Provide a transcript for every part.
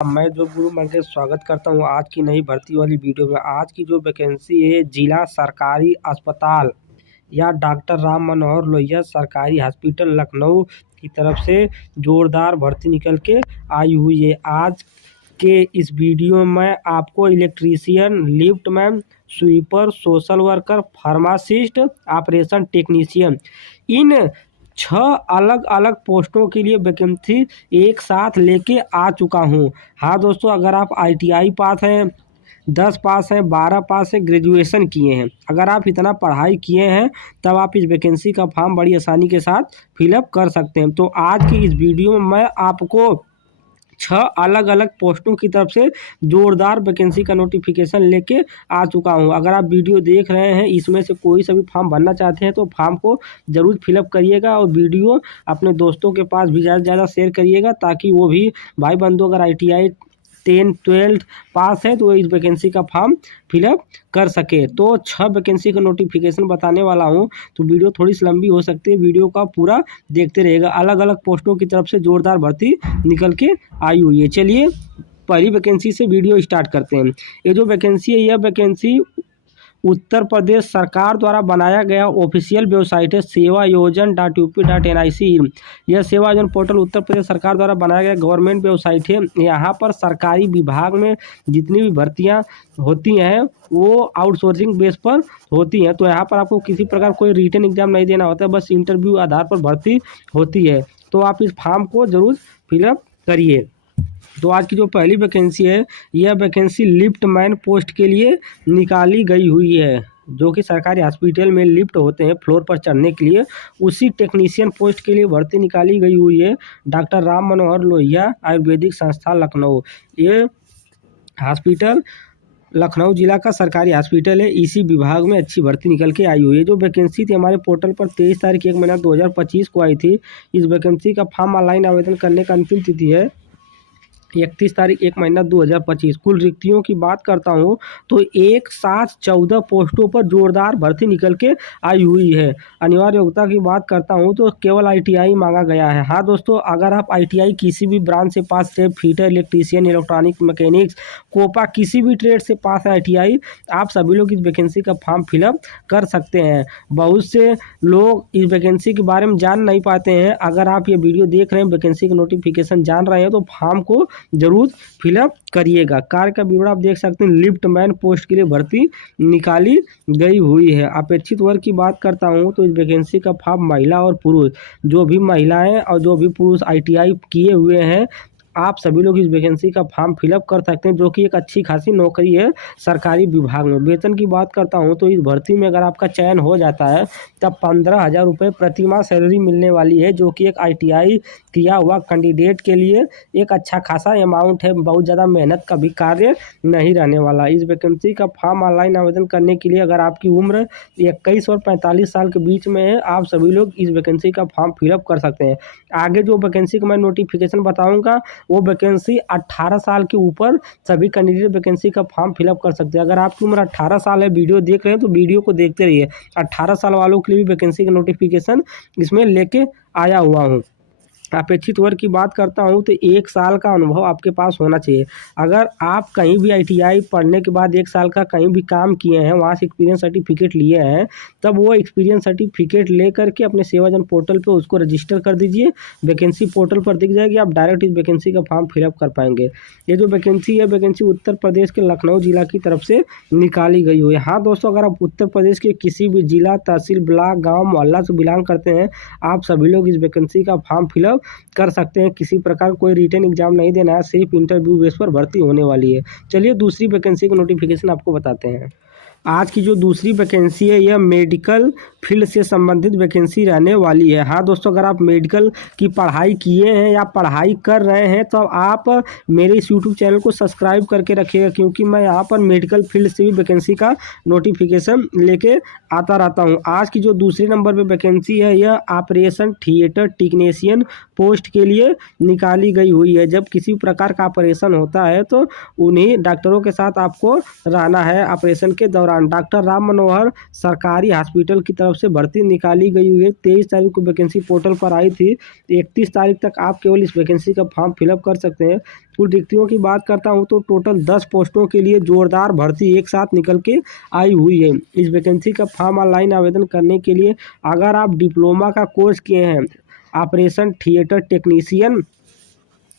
मैं जो गुरु मन के स्वागत करता हूँ आज की नई भर्ती वाली वीडियो में। आज की जो वैकेंसी है जिला सरकारी अस्पताल या डॉक्टर राम मनोहर लोहिया सरकारी हॉस्पिटल लखनऊ की तरफ से जोरदार भर्ती निकल के आई हुई है। आज के इस वीडियो में आपको electrician, liftman, sweeper, social worker, pharmacist, operation technician, इन 6 अलग अलग पोस्टों के लिए वैकेंसी एक साथ लेके आ चुका हूँ। हाँ दोस्तों, अगर आप ITI पास हैं, 10 पास हैं, 12 पास हैं, ग्रेजुएशन किए हैं, अगर आप इतना पढ़ाई किए हैं तब आप इस वैकेंसी का फॉर्म बड़ी आसानी के साथ फिलअप कर सकते हैं। तो आज की इस वीडियो में मैं आपको 6 अलग अलग पोस्टों की तरफ से जोरदार वैकेंसी का नोटिफिकेशन लेके आ चुका हूं। अगर आप वीडियो देख रहे हैं, इसमें से कोई सा भी फॉर्म भरना चाहते हैं तो फॉर्म को ज़रूर फिलअप करिएगा और वीडियो अपने दोस्तों के पास भी ज़्यादा से ज़्यादा शेयर करिएगा, ताकि वो भी भाई बंधु अगर ITI 10, 12 पास है तो इस वैकेंसी का फॉर्म फिलअप कर सके। तो 6 वैकेंसी का नोटिफिकेशन बताने वाला हूं, तो वीडियो थोड़ी सी लंबी हो सकती है, वीडियो का पूरा देखते रहिएगा। अलग अलग पोस्टों की तरफ से जोरदार भर्ती निकल के आई हुई है। चलिए पहली वैकेंसी से वीडियो स्टार्ट करते हैं। ये जो वैकेंसी है, यह वैकेंसी उत्तर प्रदेश सरकार द्वारा बनाया गया ऑफिशियल वेबसाइट है sevayojan.up.nic। यह सेवा योजना पोर्टल उत्तर प्रदेश सरकार द्वारा बनाया गया गवर्नमेंट वेबसाइट है। यहाँ पर सरकारी विभाग में जितनी भी भर्तियाँ होती हैं वो आउटसोर्सिंग बेस पर होती हैं। तो यहाँ पर आपको किसी प्रकार कोई रिटन एग्जाम नहीं देना होता है, बस इंटरव्यू आधार पर भर्ती होती है। तो आप इस फॉर्म को ज़रूर फिलअप करिए। तो आज की जो पहली वैकेंसी है, यह वैकेंसी लिफ्ट मैन पोस्ट के लिए निकाली गई हुई है, जो कि सरकारी हॉस्पिटल में लिफ्ट होते हैं फ्लोर पर चढ़ने के लिए, उसी टेक्नीशियन पोस्ट के लिए भर्ती निकाली गई हुई है। डॉक्टर राम मनोहर लोहिया आयुर्वेदिक संस्थान लखनऊ, ये हॉस्पिटल लखनऊ जिला का सरकारी हॉस्पिटल है। इसी विभाग में अच्छी भर्ती निकल के आई हुई है। जो वैकेंसी थी हमारे पोर्टल पर 23 तारीख 1 महीना 2025 को आई थी। इस वैकेंसी का फॉर्म ऑनलाइन आवेदन करने का अंतिम तिथि है 31 तारीख 1 महीना 2025। कुल रिक्तियों की बात करता हूँ तो एक साथ 14 पोस्टों पर जोरदार भर्ती निकल के आई हुई है। अनिवार्य योग्यता की बात करता हूँ तो केवल ITI मांगा गया है। हाँ दोस्तों, अगर आप ITI किसी भी ब्रांच से पास है, fitter, electrician, electronic, mechanics, COPA, किसी भी ट्रेड से पास है ITI, आप सभी लोग इस वैकेंसी का फॉर्म फिलअप कर सकते हैं। बहुत से लोग इस वैकेंसी के बारे में जान नहीं पाते हैं। अगर आप ये वीडियो देख रहे हैं, वैकेंसी का नोटिफिकेशन जान रहे हैं, तो फॉर्म को जरूर फिलअप करिएगा। कार्य का विवरण आप देख सकते हैं। लिफ्ट मैन पोस्ट के लिए भर्ती निकाली गई हुई है। अपेक्षित वर्ग की बात करता हूं तो इस वैकेंसी का फॉर्म महिला और पुरुष, जो भी महिलाएं और जो भी पुरुष ITI किए हुए हैं, आप सभी लोग इस वैकेंसी का फॉर्म फिलअप कर सकते हैं, जो कि एक अच्छी खासी नौकरी है सरकारी विभाग में। वेतन की बात करता हूं तो इस भर्ती में अगर आपका चयन हो जाता है तब 15,000 रुपये प्रति माह सैलरी मिलने वाली है, जो कि एक ITI किया हुआ कैंडिडेट के लिए एक अच्छा खासा अमाउंट है। बहुत ज़्यादा मेहनत का भी कार्य नहीं रहने वाला। इस वैकेंसी का फॉर्म ऑनलाइन आवेदन करने के लिए अगर आपकी उम्र 21 और 45 साल के बीच में है, आप सभी लोग इस वैकेंसी का फॉर्म फिलअप कर सकते हैं। आगे जो वैकेंसी का मैं नोटिफिकेशन बताऊँगा वो वैकेंसी 18 साल के ऊपर सभी कैंडिडेट वैकेंसी का फॉर्म फिलअप कर सकते हैं। अगर आपकी उम्र 18 साल है, वीडियो देख रहे हैं, तो वीडियो को देखते रहिए। 18 साल वालों के लिए भी वैकेंसी का नोटिफिकेशन इसमें लेके आया हुआ हूँ। अपेक्षित वर्ग की बात करता हूं तो 1 साल का अनुभव आपके पास होना चाहिए। अगर आप कहीं भी ITI पढ़ने के बाद 1 साल का कहीं भी काम किए हैं, वहां से एक्सपीरियंस सर्टिफिकेट लिए हैं, तब वो एक्सपीरियंस सर्टिफिकेट ले करके अपने सेवाजन पोर्टल पे उसको रजिस्टर कर दीजिए। वैकेंसी पोर्टल पर दिख जाएगी, आप डायरेक्ट इस वैकेंसी का फॉर्म फिलअप कर पाएंगे। ये जो वैकेंसी है, वैकेंसी उत्तर प्रदेश के लखनऊ जिला की तरफ से निकाली गई हुई है। हाँ दोस्तों, अगर आप उत्तर प्रदेश के किसी भी जिला, तहसील, ब्लॉक, गाँव, मोहल्ला से बिलोंग करते हैं, आप सभी लोग इस वैकेंसी का फॉर्म फिलअप कर सकते हैं। किसी प्रकार कोई रिटन एग्जाम नहीं देना है, सिर्फ इंटरव्यू बेस पर भर्ती होने वाली है। चलिए दूसरी वैकेंसी का नोटिफिकेशन आपको बताते हैं। आज की जो दूसरी वैकेंसी है, यह मेडिकल फील्ड से संबंधित वैकेंसी रहने वाली है। हाँ दोस्तों, अगर आप मेडिकल की पढ़ाई किए हैं या पढ़ाई कर रहे हैं तो आप मेरे इस यूट्यूब चैनल को सब्सक्राइब करके रखिएगा, क्योंकि मैं यहाँ पर मेडिकल फील्ड से भी वैकेंसी का नोटिफिकेशन लेके आता रहता हूँ। आज की जो दूसरे नंबर पर वैकेंसी है, यह ऑपरेशन थिएटर टेक्नीशियन पोस्ट के लिए निकाली गई हुई है। जब किसी प्रकार का ऑपरेशन होता है तो उन्हीं डॉक्टरों के साथ आपको रहना है ऑपरेशन के दौरान। दौरान डॉक्टर राम मनोहर सरकारी हॉस्पिटल की तरफ से भर्ती निकाली गई हुई है। 23 तारीख को वैकेंसी पोर्टल पर आई थी। 31 तारीख तक आप केवल इस वैकेंसी का फॉर्म फिलअप कर सकते हैं। कुल रिक्तियों की बात करता हूं तो टोटल 10 पोस्टों के लिए जोरदार भर्ती एक साथ निकल के आई हुई है। इस वैकेंसी का फॉर्म ऑनलाइन आवेदन करने के लिए अगर आप डिप्लोमा का कोर्स किए हैं ऑपरेशन थिएटर टेक्नीशियन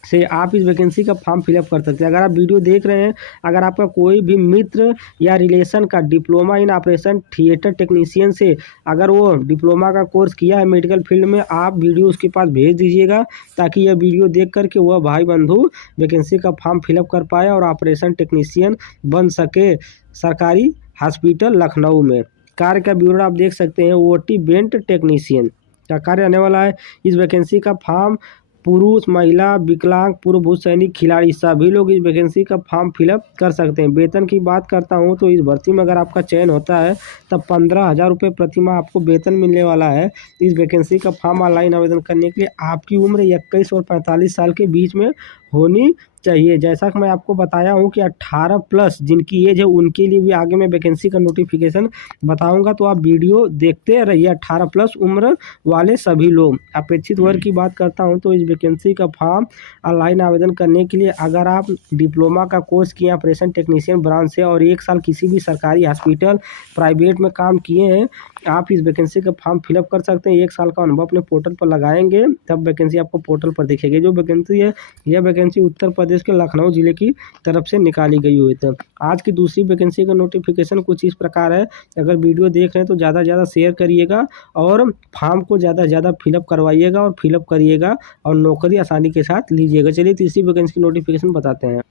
से, आप इस वैकेंसी का फॉर्म फिलअप कर सकते हैं। अगर आप वीडियो देख रहे हैं, अगर आपका कोई भी मित्र या रिलेशन का diploma in operation theatre technician से अगर वो डिप्लोमा का कोर्स किया है मेडिकल फील्ड में, आप वीडियो उसके पास भेज दीजिएगा ताकि यह वीडियो देख करके वह भाई बंधु वैकेंसी का फॉर्म फिलअप कर पाए और ऑपरेशन टेक्नीशियन बन सके सरकारी हॉस्पिटल लखनऊ में। कार्य का विवरण आप देख सकते हैं। ओटी बेंट टेक्नीशियन का कार्य आने वाला है। इस वैकेंसी का फॉर्म पुरुष, महिला, विकलांग, पूर्व भूत सैनिक, खिलाड़ी सभी लोग इस वैकेंसी का फॉर्म फिलअप कर सकते हैं। वेतन की बात करता हूं तो इस भर्ती में अगर आपका चयन होता है तब 15,000 रुपये प्रतिमाह आपको वेतन मिलने वाला है। इस वैकेंसी का फॉर्म ऑनलाइन आवेदन करने के लिए आपकी उम्र 21 और 45 साल के बीच में होनी चाहिए। जैसा कि मैं आपको बताया हूं कि 18 प्लस जिनकी एज है उनके लिए भी आगे मैं वैकेंसी का नोटिफिकेशन बताऊंगा, तो आप वीडियो देखते रहिए। 18 प्लस उम्र वाले सभी लोग। अपेक्षित वर्ग की बात करता हूं तो इस वैकेंसी का फॉर्म ऑनलाइन आवेदन करने के लिए अगर आप डिप्लोमा का कोर्स किए ऑपरेशन टेक्नीशियन ब्रांच से और 1 साल किसी भी सरकारी हॉस्पिटल प्राइवेट में काम किए हैं, आप इस वैकेंसी का फॉर्म फिलअप कर सकते हैं। 1 साल का अनुभव अपने पोर्टल पर लगाएंगे तब वैकेंसी आपको पोर्टल पर दिखेगी। जो वैकेंसी है यह वैकेंसी उत्तर प्रदेश के लखनऊ जिले की तरफ से निकाली गई हुई थी। आज की दूसरी वैकेंसी का नोटिफिकेशन कुछ इस प्रकार है। अगर वीडियो देख रहे हैं तो ज़्यादा से ज़्यादा शेयर करिएगा और फॉर्म को ज़्यादा से ज़्यादा फिलअप करवाइएगा और फिलअप करिएगा और नौकरी आसानी के साथ लीजिएगा। चलिए तीसरी वैकेंसी की नोटिफिकेशन बताते हैं।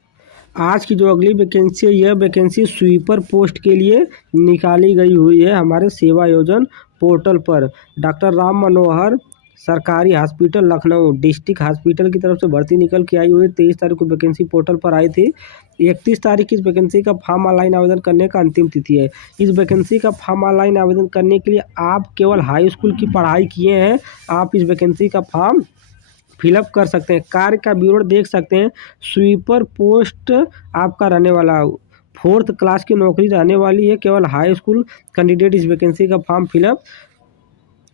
आज की जो अगली वैकेंसी है यह वैकेंसी स्वीपर पोस्ट के लिए निकाली गई हुई है हमारे सेवा योजन पोर्टल पर। डॉक्टर राम मनोहर सरकारी हॉस्पिटल लखनऊ डिस्ट्रिक्ट हॉस्पिटल की तरफ से भर्ती निकल के आई हुई है। 23 तारीख को वैकेंसी पोर्टल पर आई थी। 31 तारीख की इस वैकेंसी का फॉर्म ऑनलाइन आवेदन करने का अंतिम तिथि है। इस वैकेंसी का फॉर्म ऑनलाइन आवेदन करने के लिए आप केवल हाई स्कूल की पढ़ाई किए हैं, आप इस वैकेंसी का फॉर्म फिलअप कर सकते हैं। कार्य का विवरण देख सकते हैं। स्वीपर पोस्ट आपका रहने वाला 4th क्लास की नौकरी रहने वाली है। केवल हाई स्कूल कैंडिडेट इस वैकेंसी का फॉर्म फिलअप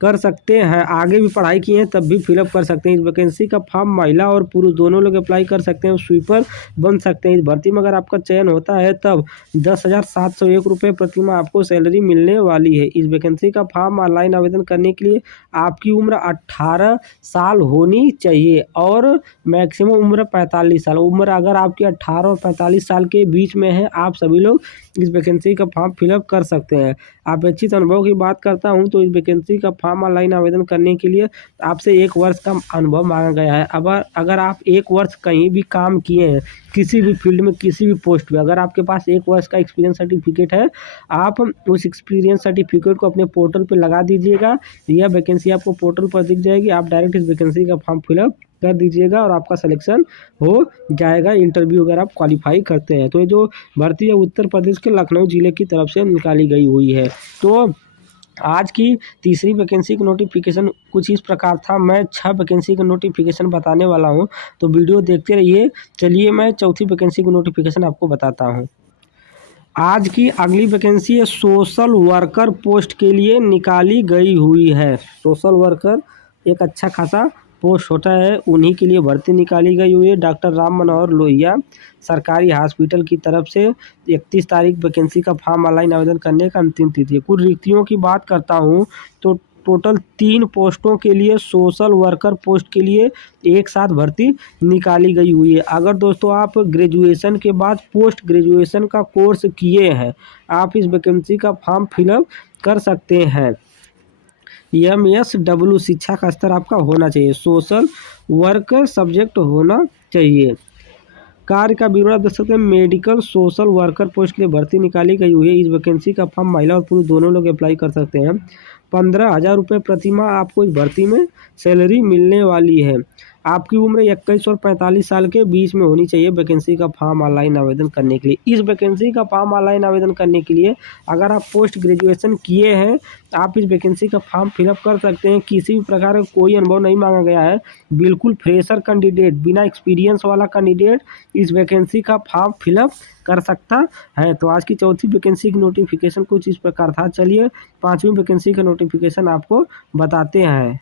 कर सकते हैं। आगे भी पढ़ाई की है तब भी फिलअप कर सकते हैं। इस वैकेंसी का फॉर्म महिला और पुरुष दोनों लोग अप्लाई कर सकते हैं, स्वीपर बन सकते हैं। इस भर्ती में अगर आपका चयन होता है तब 10,701 रुपये प्रतिमाह आपको सैलरी मिलने वाली है। इस वैकेंसी का फॉर्म ऑनलाइन आवेदन करने के लिए आपकी उम्र 18 साल होनी चाहिए और मैक्सिमम उम्र 45 साल। उम्र अगर आपकी 18 और 45 साल के बीच में है, आप सभी लोग इस वैकेंसी का फॉर्म फिलअप कर सकते हैं। अपेक्षित अनुभव की बात करता हूं तो इस वैकेंसी का फॉर्म ऑनलाइन आवेदन करने के लिए आपसे 1 वर्ष का अनुभव मांगा गया है। अब अगर आप 1 वर्ष कहीं भी काम किए हैं किसी भी फील्ड में किसी भी पोस्ट पे, अगर आपके पास 1 वर्ष का एक्सपीरियंस सर्टिफिकेट है, आप उस एक्सपीरियंस सर्टिफिकेट को अपने पोर्टल पे लगा दीजिएगा। यह वैकेंसी आपको पोर्टल पर दिख जाएगी। आप डायरेक्ट इस वैकेंसी का फॉर्म फिलअप कर दीजिएगा और आपका सिलेक्शन हो जाएगा। इंटरव्यू अगर आप क्वालिफाई करते हैं तो ये जो भर्ती है उत्तर प्रदेश के लखनऊ जिले की तरफ से निकाली गई हुई है। तो आज की तीसरी वैकेंसी का नोटिफिकेशन कुछ इस प्रकार था। मैं 6 वैकेंसी का नोटिफिकेशन बताने वाला हूं, तो वीडियो देखते रहिए। चलिए मैं चौथी वैकेंसी का नोटिफिकेशन आपको बताता हूं। आज की अगली वैकेंसी है सोशल वर्कर पोस्ट के लिए निकाली गई हुई है। सोशल वर्कर एक अच्छा खासा पोस्ट होता है, उन्हीं के लिए भर्ती निकाली गई हुई है। डॉक्टर राम मनोहर लोहिया सरकारी हॉस्पिटल की तरफ से 31 तारीख वैकेंसी का फॉर्म ऑनलाइन आवेदन करने का अंतिम तिथि है। कुछ रिक्तियों की बात करता हूं तो टोटल 3 पोस्टों के लिए सोशल वर्कर पोस्ट के लिए एक साथ भर्ती निकाली गई हुई है। अगर दोस्तों आप ग्रेजुएशन के बाद पोस्ट ग्रेजुएशन का कोर्स किए हैं, आप इस वैकेंसी का फॉर्म फिलअप कर सकते हैं। MSW शिक्षा का स्तर आपका होना चाहिए। सोशल वर्क सब्जेक्ट होना चाहिए। कार्य का विवरण देख सकते हैं। मेडिकल सोशल वर्कर पोस्ट के लिए भर्ती निकाली गई हुई है। इस वैकेंसी का फॉर्म महिला और पुरुष दोनों लोग अप्लाई कर सकते हैं। 15,000 रुपये प्रतिमाह आपको इस भर्ती में सैलरी मिलने वाली है। आपकी उम्र 21 और 45 साल के बीच में होनी चाहिए वैकेंसी का फॉर्म ऑनलाइन आवेदन करने के लिए। इस वैकेंसी का फॉर्म ऑनलाइन आवेदन करने के लिए अगर आप पोस्ट ग्रेजुएशन किए हैं आप इस वैकेंसी का फॉर्म फिलअप कर सकते हैं। किसी भी प्रकार का कोई अनुभव नहीं मांगा गया है, बिल्कुल फ्रेशर कैंडिडेट, बिना एक्सपीरियंस वाला कैंडिडेट इस वैकेंसी का फॉर्म फिलअप कर सकता है। तो आज की चौथी वैकेंसी की नोटिफिकेशन कुछ इस प्रकार था। चलिए पांचवी वैकेंसी का नोटिफिकेशन आपको बताते हैं।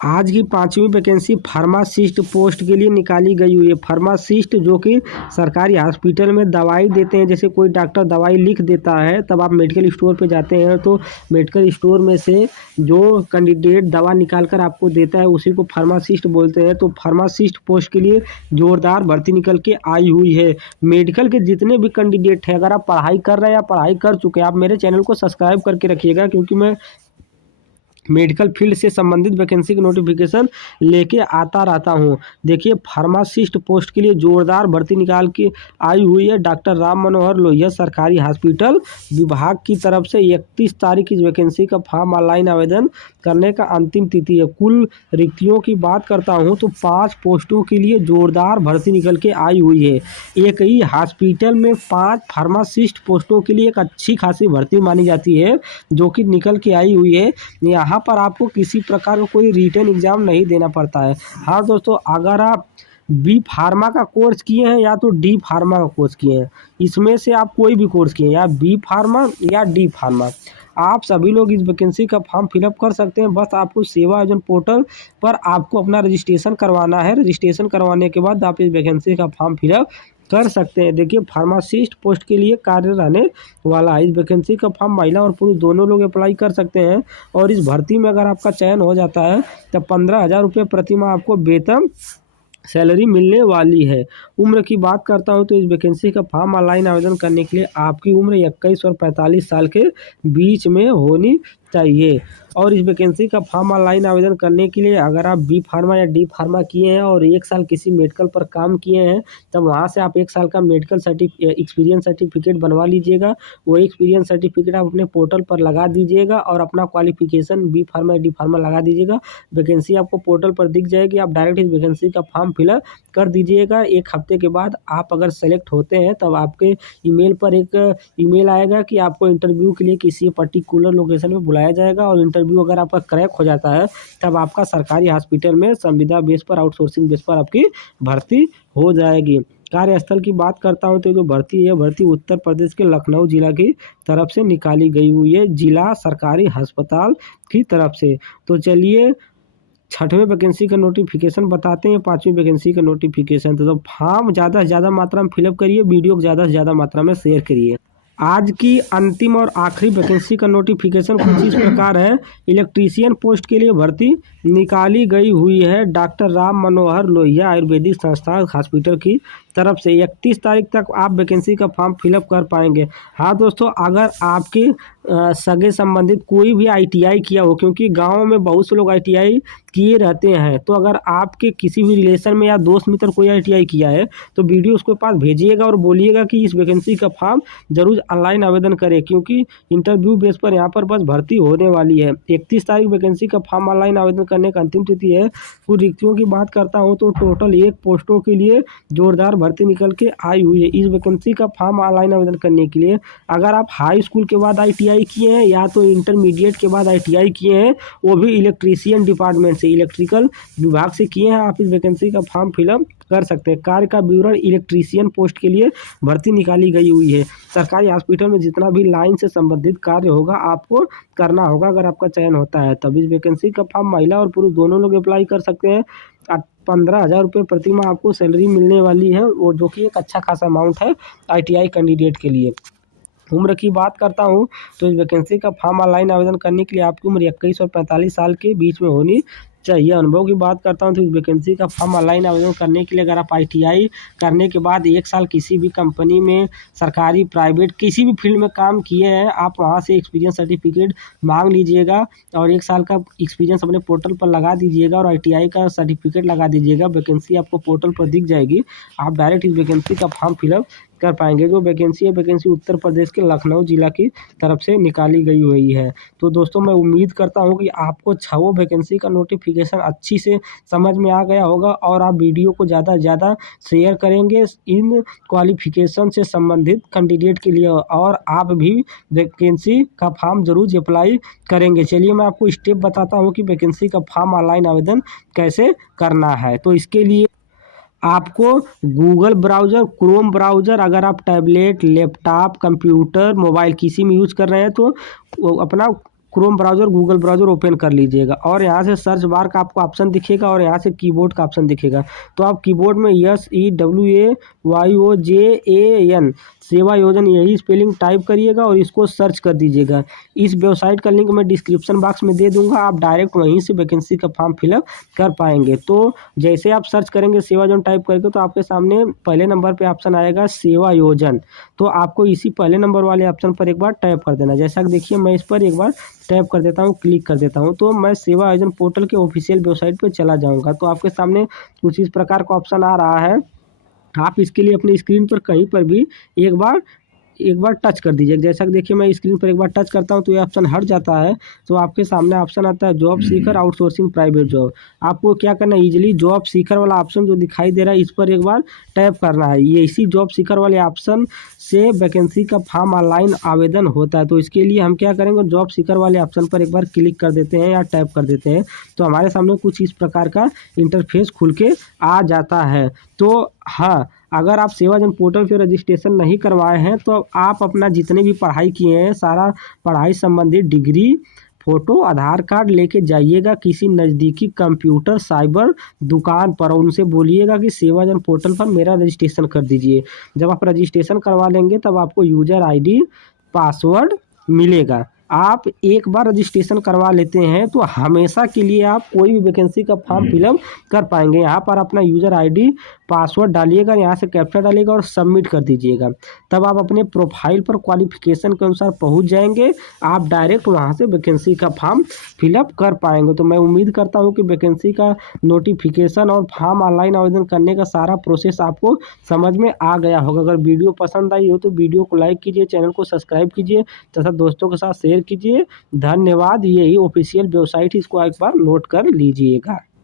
आज की पांचवी वैकेंसी फार्मासिस्ट पोस्ट के लिए निकाली गई हुई है। फार्मासिस्ट जो कि सरकारी हॉस्पिटल में दवाई देते हैं, जैसे कोई डॉक्टर दवाई लिख देता है तब आप मेडिकल स्टोर पे जाते हैं तो मेडिकल स्टोर में से जो कैंडिडेट दवा निकाल कर आपको देता है उसी को फार्मासिस्ट बोलते हैं। तो फार्मासिस्ट पोस्ट के लिए जोरदार भर्ती निकल के आई हुई है। मेडिकल के जितने भी कैंडिडेट हैं, अगर आप पढ़ाई कर रहे हैं या पढ़ाई कर चुके हैं, आप मेरे चैनल को सब्सक्राइब करके रखिएगा, क्योंकि मैं मेडिकल फील्ड से संबंधित वैकेंसी की नोटिफिकेशन लेके आता रहता हूं। देखिए फार्मासिस्ट पोस्ट के लिए जोरदार भर्ती निकाल के आई हुई है। डॉक्टर राम मनोहर लोहिया सरकारी हॉस्पिटल विभाग की तरफ से 31 तारीख इस वैकेंसी का फॉर्म ऑनलाइन आवेदन करने का अंतिम तिथि है। कुल रिक्तियों की बात करता हूं तो 5 पोस्टों के लिए जोरदार भर्ती निकल के आई हुई है। एक ही हॉस्पिटल में 5 फार्मासिस्ट पोस्टों के लिए एक अच्छी खासी भर्ती मानी जाती है जो कि निकल के आई हुई है। यहाँ पर आपको किसी प्रकार का कोई रिटन एग्जाम नहीं देना पड़ता है। हाँ दोस्तों, अगर आप बी फार्मा का कोर्स किए हैं या तो डी फार्मा का कोर्स किए हैं, इसमें से आप कोई भी कोर्स किए हैं, या बी फार्मा या डी फार्मा, आप सभी लोग इस वैकेंसी का फॉर्म फिलअप कर सकते हैं। बस आपको सेवा आयोजन पोर्टल पर आपको अपना रजिस्ट्रेशन करवाना है। रजिस्ट्रेशन करवाने के बाद आप इस वैकेंसी का फॉर्म फिलअप कर सकते हैं। देखिए फार्मासिस्ट पोस्ट के लिए कार्य रहने वाला है। इस वैकेंसी का फॉर्म महिला और पुरुष दोनों लोग अप्लाई कर सकते हैं। और इस भर्ती में अगर आपका चयन हो जाता है तो 15,000 रुपये प्रति माह आपको वेतन सैलरी मिलने वाली है। उम्र की बात करता हूं तो इस वैकेंसी का फॉर्म ऑनलाइन आवेदन करने के लिए आपकी उम्र 21 और 45 साल के बीच में होनी चाहिए। और इस वैकेंसी का फॉर्म ऑनलाइन आवेदन करने के लिए अगर आप बी फार्मा या डी फार्मा किए हैं और 1 साल किसी मेडिकल पर काम किए हैं तब वहां से आप 1 साल का मेडिकल एक्सपीरियंस सर्टिफिकेट बनवा लीजिएगा। वही एक्सपीरियंस सर्टिफिकेट आप अपने पोर्टल पर लगा दीजिएगा और अपना क्वालिफिकेशन बी फार्मा या डी फार्मा लगा दीजिएगा। वैकेंसी आपको पोर्टल पर दिख जाएगी। आप डायरेक्ट इस वैकेंसी का फॉर्म फिलअप कर दीजिएगा। 1 हफ्ते के बाद आप अगर सेलेक्ट होते हैं तब आपके ईमेल पर एक ईमेल आएगा कि आपको इंटरव्यू के लिए किसी पर्टिकुलर लोकेशन में बुलाया जाएगा। और इंटरव्यू अगर आपका क्रैक हो जाता है तब आपका सरकारी हॉस्पिटल में संविदा बेस पर, आउटसोर्सिंग बेस पर आपकी भर्ती हो जाएगी। कार्यस्थल की बात करता हूं तो जो भर्ती है, भर्ती उत्तर प्रदेश के लखनऊ जिला की तरफ से निकाली गई हुई है, जिला सरकारी अस्पताल की तरफ से। तो चलिए छठवें वैकेंसी का नोटिफिकेशन बताते हैं, पांचवी वैकेंसी का नोटिफिकेशन। तो फॉर्म ज़्यादा से ज़्यादा मात्रा में फिलअप करिए, वीडियो को ज़्यादा से ज़्यादा मात्रा में शेयर करिए। आज की अंतिम और आखिरी वैकेंसी का नोटिफिकेशन कुछ इस प्रकार है। इलेक्ट्रीशियन पोस्ट के लिए भर्ती निकाली गई हुई है। डॉक्टर राम मनोहर लोहिया आयुर्वेदिक संस्थान हॉस्पिटल की तरफ से 31 तारीख तक आप वैकेंसी का फॉर्म फिलअप कर पाएंगे। हाँ दोस्तों, अगर आपके सगे संबंधित कोई भी ITI किया हो, क्योंकि गाँव में बहुत से लोग ITI किए रहते हैं, तो अगर आपके किसी भी रिलेशन में या दोस्त मित्र कोई ITI किया है तो वीडियो उसके पास भेजिएगा और बोलिएगा कि इस वैकेंसी का फॉर्म जरूर ऑनलाइन आवेदन करें, क्योंकि इंटरव्यू बेस पर यहाँ पर बस भर्ती होने वाली है। 31 तारीख वैकेंसी का फॉर्म ऑनलाइन आवेदन करने का अंतिम तिथि है। कुल रिक्तियों की बात करता हूँ तो टोटल 1 पोस्टों के लिए जोरदार भर्ती निकल के आई हुई है। इस वैकेंसी का फॉर्म ऑनलाइन आवेदन करने के लिए अगर आप हाई स्कूल के बाद ITI किए हैं या तो इंटरमीडिएट के बाद ITI किए हैं, वो भी इलेक्ट्रीशियन डिपार्टमेंट से, इलेक्ट्रिकल विभाग से किए हैं, आप इस वैकेंसी का फॉर्म फिलअप कर सकते हैं। कार्य का विवरण, इलेक्ट्रीशियन पोस्ट के लिए भर्ती निकाली गई हुई है। सरकारी हॉस्पिटल में जितना भी लाइन से संबंधित कार्य होगा आपको करना होगा अगर आपका चयन होता है तब। इस वैकेंसी का फॉर्म महिला और पुरुष दोनों लोग अप्लाई कर सकते हैं। 15,000 रुपये प्रति माह आपको सैलरी मिलने वाली है, वो जो कि एक अच्छा खासा अमाउंट है ITI कैंडिडेट के लिए। उम्र की बात करता हूं तो इस वैकेंसी का फॉर्म ऑनलाइन आवेदन करने के लिए आपकी उम्र 21 और 45 साल के बीच में होनी चाहिए। अनुभव की बात करता हूं तो इस वैकेंसी का फॉर्म ऑनलाइन आवेदन करने के लिए अगर आप ITI करने के बाद 1 साल किसी भी कंपनी में, सरकारी प्राइवेट किसी भी फील्ड में काम किए हैं, आप वहां से एक्सपीरियंस सर्टिफिकेट मांग लीजिएगा और 1 साल का एक्सपीरियंस अपने पोर्टल पर लगा दीजिएगा और ITI का सर्टिफिकेट लगा दीजिएगा। वैकेंसी आपको पोर्टल पर दिख जाएगी। आप डायरेक्ट इस वैकेंसी का फॉर्म फिलअप कर पाएंगे। जो वैकेंसी है, वैकेंसी उत्तर प्रदेश के लखनऊ जिला की तरफ से निकाली गई हुई है। तो दोस्तों मैं उम्मीद करता हूँ कि आपको छवों वैकेंसी का नोटिफिकेशन अच्छी से समझ में आ गया होगा और आप वीडियो को ज़्यादा से ज़्यादा शेयर करेंगे इन क्वालिफिकेशन से संबंधित कैंडिडेट के लिए, और आप भी वैकेंसी का फॉर्म जरूर अप्लाई करेंगे। चलिए मैं आपको स्टेप बताता हूँ कि वैकेंसी का फॉर्म ऑनलाइन आवेदन कैसे करना है। तो इसके लिए आपको गूगल ब्राउज़र, क्रोम ब्राउज़र, अगर आप टैबलेट, लैपटॉप, कंप्यूटर, मोबाइल किसी में यूज़ कर रहे हैं तो वो अपना Chrome browser, Google browser open कर लीजिएगा और यहाँ से सर्च बार का आपको ऑप्शन दिखेगा और यहाँ से कीबोर्ड का ऑप्शन दिखेगा। तो आप कीबोर्ड में SEWAYOJAN सेवा योजन यही स्पेलिंग टाइप करिएगा और इसको सर्च कर दीजिएगा। इस वेबसाइट का लिंक मैं डिस्क्रिप्शन बॉक्स में दे दूंगा, आप डायरेक्ट वहीं से वैकेंसी का फॉर्म फिलअप कर पाएंगे। तो जैसे आप सर्च करेंगे सेवा योजन टाइप करके तो आपके सामने पहले नंबर पे ऑप्शन आएगा सेवा योजन। तो आपको इसी पहले नंबर वाले ऑप्शन पर एक बार टैप कर देना। जैसा कि देखिए मैं इस पर एक बार टैप कर देता हूँ, क्लिक कर देता हूँ, तो मैं सेवा आयोजन पोर्टल के ऑफिशियल वेबसाइट पर चला जाऊँगा। तो आपके सामने कुछ इस प्रकार का ऑप्शन आ रहा है। आप इसके लिए अपनी स्क्रीन पर कहीं पर भी एक बार टच कर दीजिए। जैसा कि देखिए मैं स्क्रीन पर एक बार टच करता हूं तो ये ऑप्शन हट जाता है। तो आपके सामने ऑप्शन आता है job seeker outsourcing private job. आपको क्या करना है, इजीली जॉब सीकर वाला ऑप्शन जो दिखाई दे रहा है इस पर एक बार टैप करना है। ये इसी जॉब सीकर वाले ऑप्शन से वैकेंसी का फॉर्म ऑनलाइन आवेदन होता है। तो इसके लिए हम क्या करेंगे, जॉब सीकर वाले ऑप्शन पर एक बार क्लिक कर देते हैं या टैप कर देते हैं। तो हमारे सामने कुछ इस प्रकार का इंटरफेस खुल के आ जाता है। तो हाँ, अगर आप सेवाजन पोर्टल पे रजिस्ट्रेशन नहीं करवाए हैं तो आप अपना जितने भी पढ़ाई किए हैं सारा पढ़ाई संबंधित डिग्री, फोटो, आधार कार्ड लेके जाइएगा किसी नज़दीकी कंप्यूटर साइबर दुकान पर और उनसे बोलिएगा कि सेवाजन पोर्टल पर मेरा रजिस्ट्रेशन कर दीजिए। जब आप रजिस्ट्रेशन करवा लेंगे तब आपको यूजर आईडी, पासवर्ड मिलेगा। आप एक बार रजिस्ट्रेशन करवा लेते हैं तो हमेशा के लिए आप कोई भी वैकेंसी का फॉर्म फिलअप कर पाएंगे। यहाँ पर अपना यूज़र आईडी, पासवर्ड डालिएगा, यहाँ से कैप्चा डालिएगा और सबमिट कर दीजिएगा। तब आप अपने प्रोफाइल पर क्वालिफिकेशन के अनुसार पहुँच जाएंगे। आप डायरेक्ट वहाँ से वैकेंसी का फॉर्म फिलअप कर पाएंगे। तो मैं उम्मीद करता हूँ कि वैकेंसी का नोटिफिकेशन और फॉर्म ऑनलाइन आवेदन करने का सारा प्रोसेस आपको समझ में आ गया होगा। अगर वीडियो पसंद आई हो तो वीडियो को लाइक कीजिए, चैनल को सब्सक्राइब कीजिए तथा दोस्तों के साथ शेयर कीजिए। धन्यवाद। यही ऑफिशियल वेबसाइट, इसको एक बार नोट कर लीजिएगा।